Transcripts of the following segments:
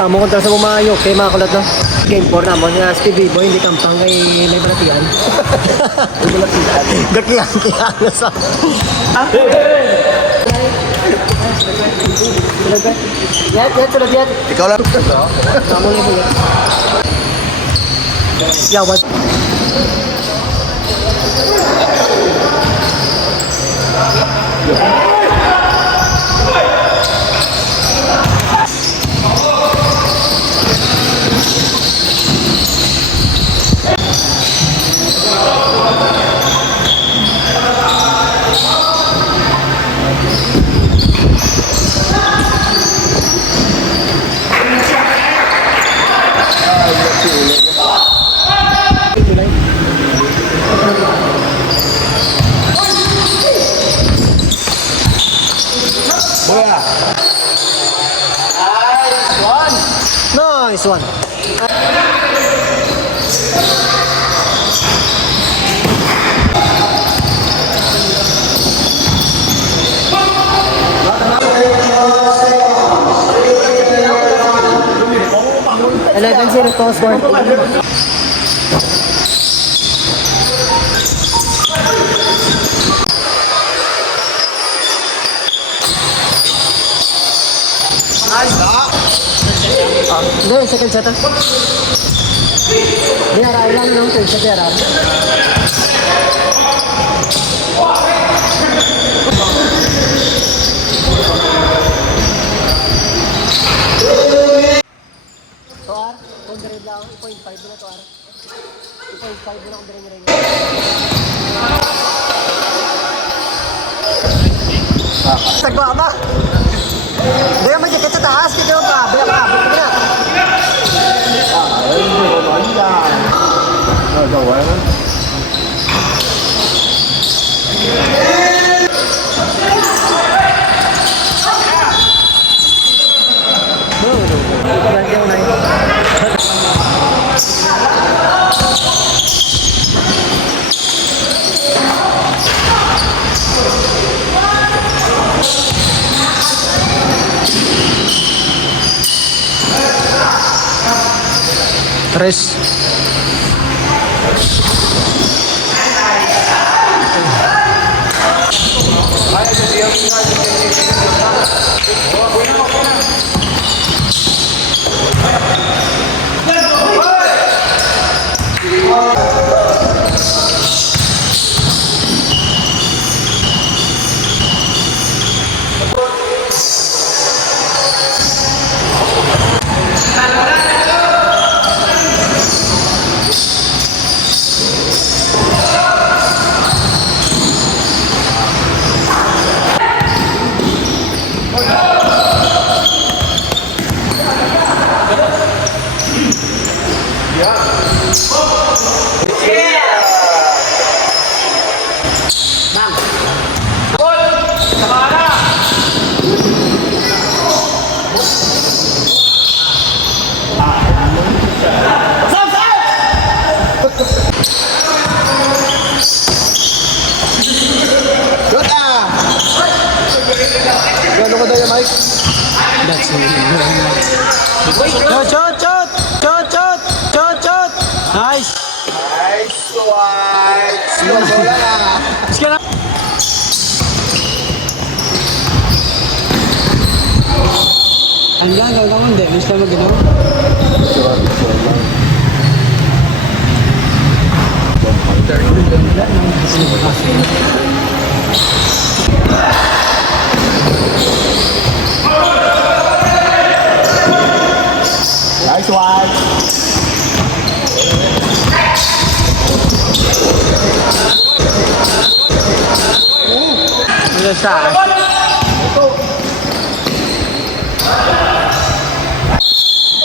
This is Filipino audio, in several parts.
Amo kontra sa bumayo kay mga kulat no. Game 4 na mo nga Stevie Boy hindi kampang kay may balatian. May balatian. Gakiyan sa. Yan. Ikaw lang. Amo ni po. Ya what? Nice one. Eleven zero to score. Hindi, second set. Diaray lang nung third set diaray. Toar, kondre lang, 0.5 na toar. 0.5 na kondre ring. Sagwa ba? Dia menjaga sa taas, kita ba? Bilang na. Tres. That's it. Shot. Nice. Nice one. Slow lang ah. Sige na. Ang gagaw ka man din. Gusto mo ginawa? Nice one. Ano siya?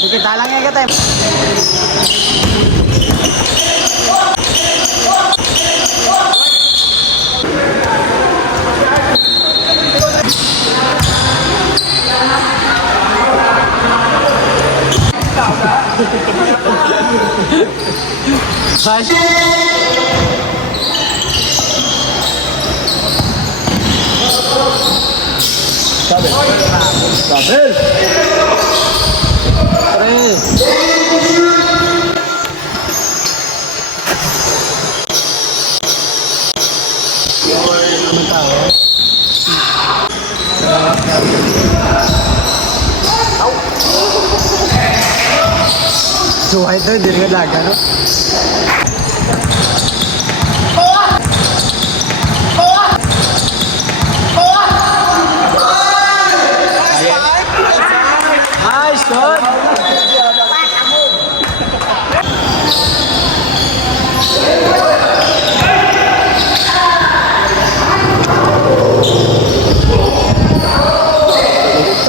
Dikita lang yan kita. Nice. Double. Suhay ito, hindi rin laga, no? Nice shot!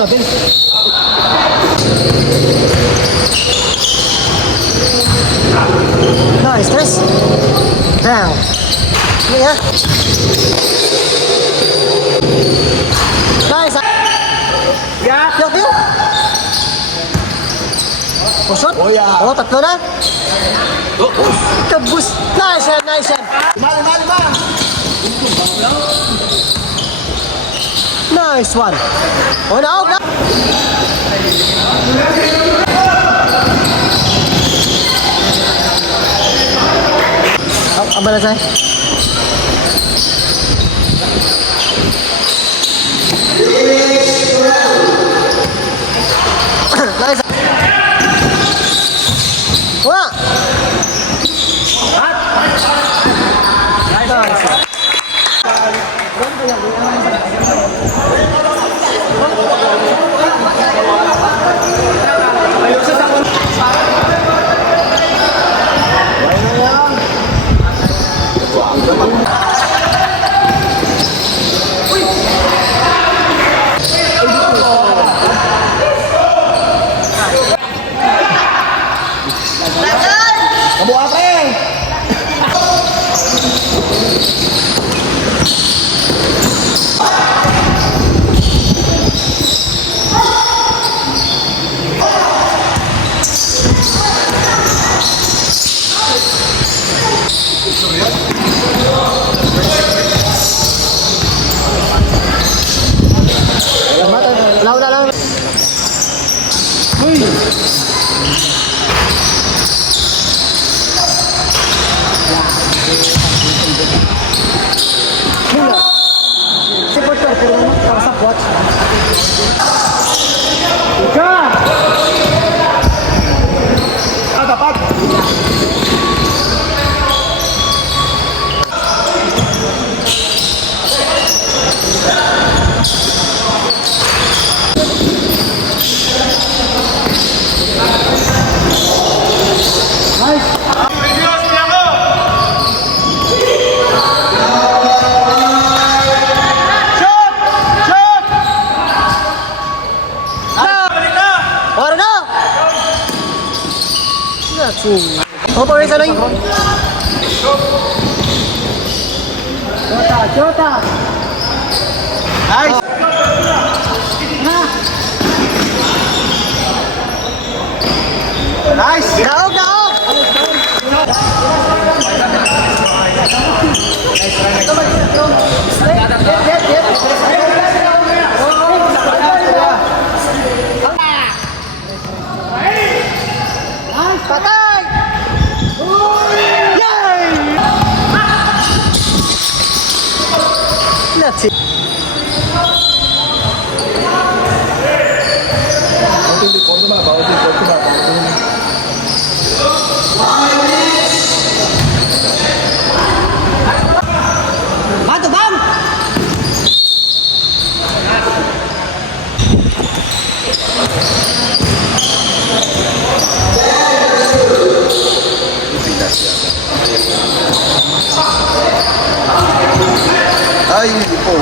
Sabi. Nice, Chris. Down. Yeah. Nice. Yeah. Yo, yo. Pusot? Oh, yeah. Oh, tatlo na. Kabus. Nice shot, nice shot. Lima. Nice one. Oh, na, na. Ang balasay. Nice. Wala. Nice. Kabuha pre. Law na lang. Mula. Si Porter, pero naman, para sa watch. Ika! Dapat. Ora na! Opo, isa lang. Jota! Nice. Nice. Daog, daog! Patay! Yay! That's it. Bato bang! Ay, po.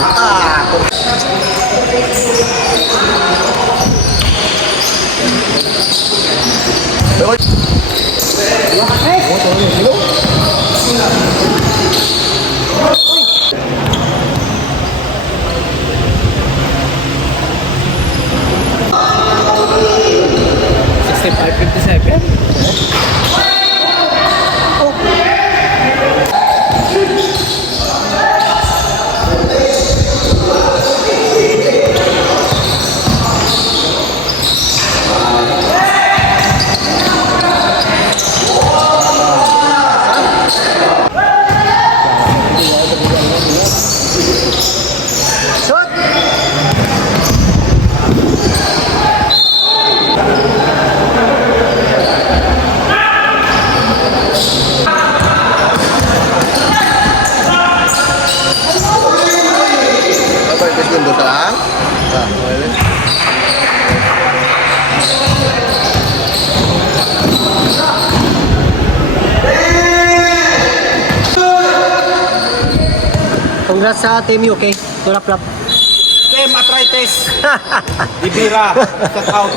Congrats sa Team UK. Tulap-lap. Team Arthritis. Ibira. Shout out.